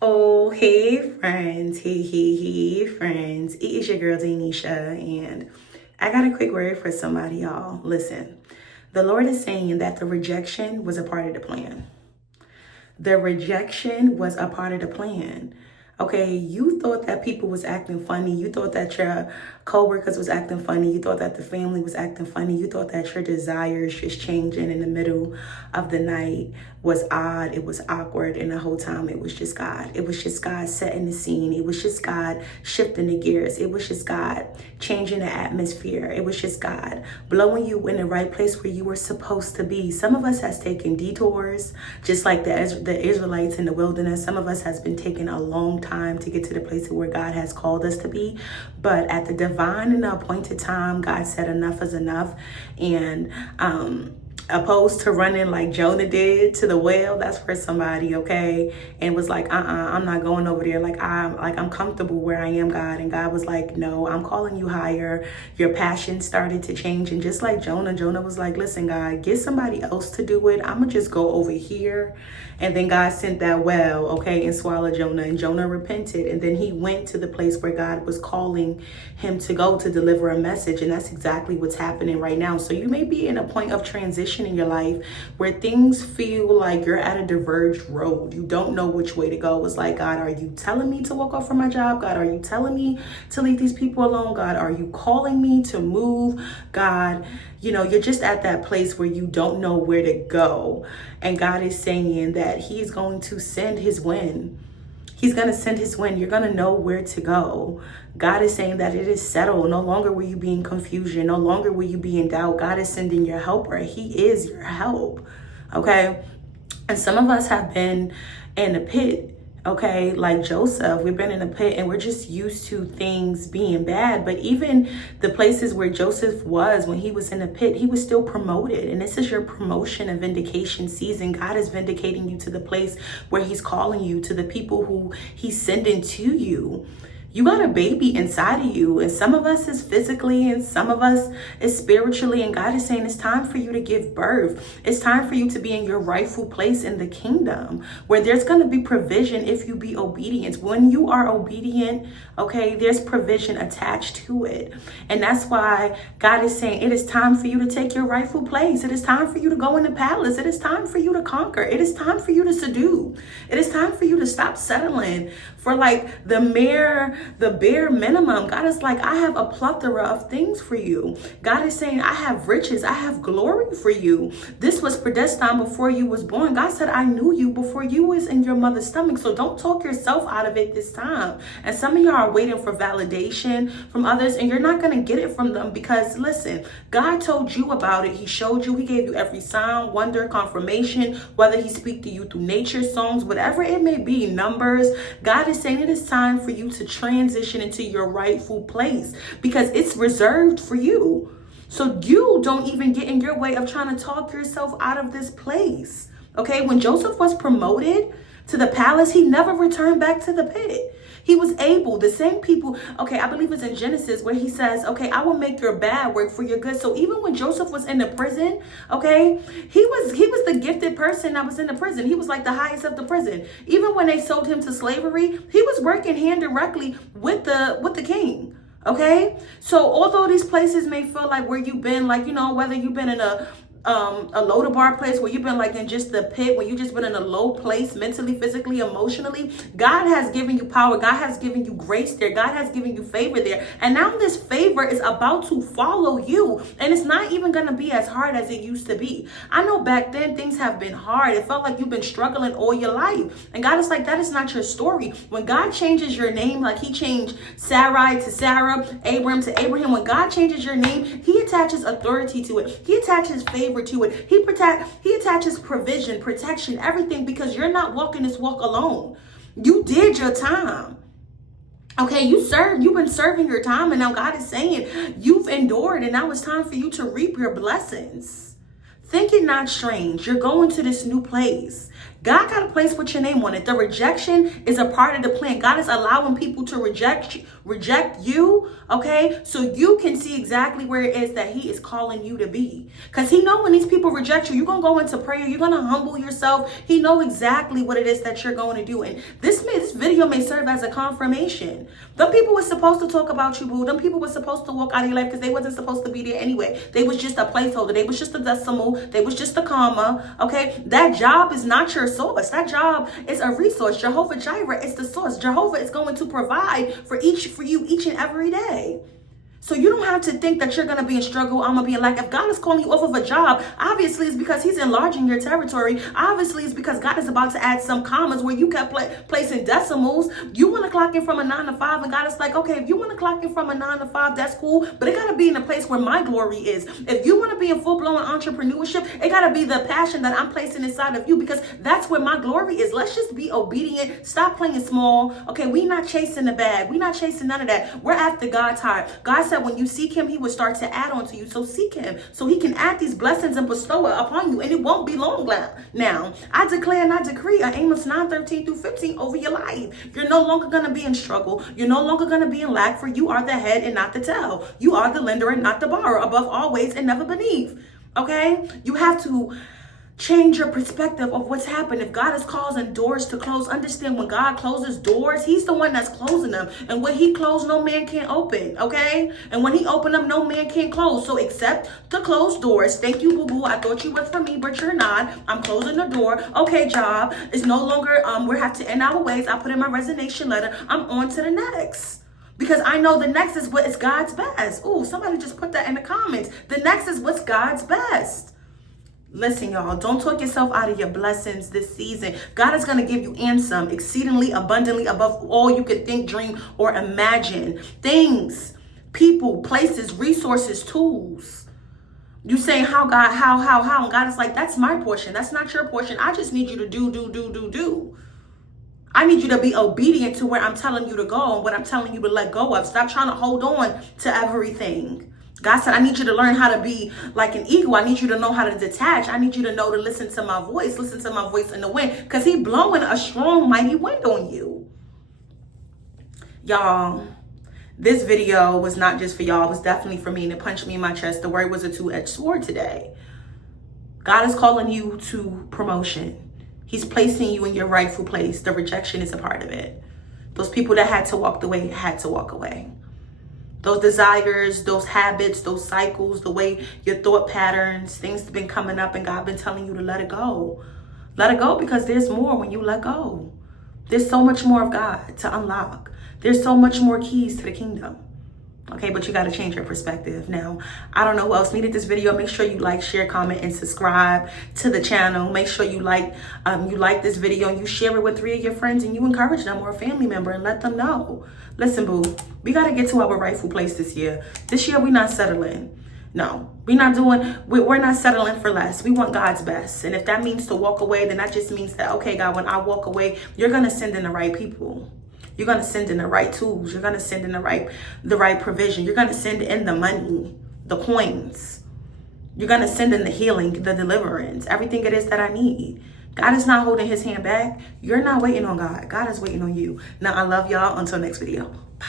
Oh, hey friends, hey friends. It is your girl Danisha, and I got a quick word for somebody, y'all. Listen, the Lord is saying that the rejection was a part of the plan. The rejection was a part of the plan. Okay, you thought that people was acting funny. You thought that your coworkers was acting funny. You thought that the family was acting funny. You thought that your desires just changing in the middle of the night was odd. It was awkward. And the whole time it was just God. It was just God setting the scene. It was just God shifting the gears. It was just God changing the atmosphere. It was just God blowing you in the right place where you were supposed to be. Some of us has taken detours, just like the Israelites in the wilderness. Some of us has been taking a long time to get to the place where God has called us to be. But at the divine and the appointed time, God said enough is enough. And opposed to running like Jonah did to the well, that's for somebody, okay? And was like, I'm not going over there. I'm comfortable where I am, God. And God was like, no, I'm calling you higher. Your passion started to change. And just like Jonah was like, listen, God, get somebody else to do it. I'm gonna just go over here. And then God sent that well, okay, and swallowed Jonah. And Jonah repented. And then he went to the place where God was calling him to go to deliver a message. And that's exactly what's happening right now. So you may be in a point of transition in your life where things feel like you're at a diverged road. You don't know which way to go. It's like, God, are you telling me to walk off from my job? God, are you telling me to leave these people alone? God, are you calling me to move? God, you're just at that place where you don't know where to go. And God is saying that he's going to send his wind. He's going to send his wind. You're going to know where to go. God is saying that it is settled. No longer will you be in confusion. No longer will you be in doubt. God is sending your helper. He is your help. Okay. And some of us have been in a pit. Okay, like Joseph, we've been in a pit and we're just used to things being bad. But even the places where Joseph was when he was in the pit, he was still promoted. And this is your promotion and vindication season. God is vindicating you to the place where he's calling you, to the people who he's sending to you. You got a baby inside of you, and some of us is physically and some of us is spiritually, and God is saying it's time for you to give birth. It's time for you to be in your rightful place in the kingdom where there's going to be provision if you be obedient. When you are obedient, okay, there's provision attached to it. And that's why God is saying it is time for you to take your rightful place. It is time for you to go in the palace. It is time for you to conquer. It is time for you to subdue. It is time for you to stop settling for like the bare minimum. God is like, I have a plethora of things for you. God is saying, I have riches. I have glory for you. This was predestined before you was born. God said, I knew you before you was in your mother's stomach. So don't talk yourself out of it this time. And some of y'all are waiting for validation from others, and you're not going to get it from them because listen, God told you about it. He showed you. He gave you every sign, wonder, confirmation, whether he speak to you through nature, songs, whatever it may be, numbers. God is saying it is time for you to transition into your rightful place because it's reserved for you. So you don't even get in your way of trying to talk yourself out of this place. Okay, when Joseph was promoted to the palace, he never returned back to the pit. He was able, the same people, okay, I believe it's in Genesis where he says, okay, I will make your bad work for your good. So even when Joseph was in the prison, okay, he was the gifted person that was in the prison. He was like the highest of the prison. Even when they sold him to slavery, he was working hand directly with the king. Okay, so although these places may feel like where you've been, like, whether you've been in a loader bar place where you've been like in just the pit, where you just been in a low place mentally, physically, emotionally, God has given you power. God has given you grace there. God has given you favor there. And now this favor is about to follow you. And it's not even going to be as hard as it used to be. I know back then things have been hard. It felt like you've been struggling all your life. And God is like, that is not your story. When God changes your name, like he changed Sarai to Sarah, Abram to Abraham, when God changes your name, he attaches authority to it. He attaches favor to it. He attaches provision, protection, everything, because you're not walking this walk alone. You did your time. Okay, you've been serving your time, and now God is saying you've endured, and now it's time for you to reap your blessings. Think it not strange. You're going to this new place. God got a place with your name on it. The rejection is a part of the plan. God is allowing people to reject you, okay? So you can see exactly where it is that he is calling you to be. Because he know when these people reject you, you're going to go into prayer. You're going to humble yourself. He know exactly what it is that you're going to do. And this video may serve as a confirmation. Them people were supposed to talk about you, boo. Them people were supposed to walk out of your life because they wasn't supposed to be there anyway. They was just a placeholder. They was just a decimal. They was just a comma, okay? That job is not your source. That job is a resource. Jehovah Jireh is the source. Jehovah is going to provide for you each and every day. So you don't have to think that you're going to be in struggle. I'm going to be in lack. If God is calling you off of a job, obviously it's because he's enlarging your territory. Obviously it's because God is about to add some commas where you kept placing decimals. You want to clock in from a 9 to 5 and God is like, okay, if you want to clock in from a 9 to 5, that's cool. But it got to be in a place where my glory is. If you want to be in full-blown entrepreneurship, it got to be the passion that I'm placing inside of you because that's where my glory is. Let's just be obedient. Stop playing small. Okay, we not chasing the bag. We not chasing none of that. We're after God's heart. God said when you seek him, he will start to add on to you. So seek him so he can add these blessings and bestow it upon you. And it won't be long now. I declare and I decree Amos 9:13-15 over your life. You're no longer going to be in struggle. You're no longer going to be in lack, for you are the head and not the tail. You are the lender and not the borrower, above always and never beneath. Okay? You have to change your perspective of what's happened. If God is causing doors to close, understand when God closes doors, he's the one that's closing them. And when he closed, no man can open, okay? And when he opened them, no man can close. So accept the closed doors. Thank you, boo-boo. I thought you were for me, but you're not. I'm closing the door. Okay, job. It's no longer, we have to end our ways. I put in my resignation letter. I'm on to the next. Because I know the next is what is God's best. Ooh, somebody just put that in the comments. The next is what's God's best. Listen, y'all, don't talk yourself out of your blessings this season. God is going to give you and some exceedingly abundantly above all you could think, dream, or imagine. Things, people, places, resources, tools. You saying how God, how? And God is like, that's my portion. That's not your portion. I just need you to do. I need you to be obedient to where I'm telling you to go and what I'm telling you to let go of. Stop trying to hold on to everything. God said, I need you to learn how to be like an eagle. I need you to know how to detach. I need you to know to listen to my voice in the wind, because he blowing a strong, mighty wind on you. Y'all, this video was not just for y'all. It was definitely for me, and it punched me in my chest. The word was a two-edged sword today. God is calling you to promotion. He's placing you in your rightful place. The rejection is a part of it. Those people that had to walk away had to walk away. Those desires, those habits, those cycles, the way your thought patterns, things have been coming up and God been telling you to let it go. Let it go, because there's more when you let go. There's so much more of God to unlock. There's so much more keys to the kingdom. Okay, but you got to change your perspective. Now, I don't know who else needed this video. Make sure you like, share, comment, and subscribe to the channel. Make sure you like this video and you share it with 3 of your friends and you encourage them or a family member and let them know. Listen, boo, we got to get to our rightful place this year. This year, we're not settling. No, we're not settling for less. We want God's best. And if that means to walk away, then that just means that, okay, God, when I walk away, you're going to send in the right people. You're going to send in the right tools. You're going to send in the right provision. You're going to send in the money, the coins. You're going to send in the healing, the deliverance, everything it is that I need. God is not holding his hand back. You're not waiting on God. God is waiting on you. Now, I love y'all. Until next video. Bye.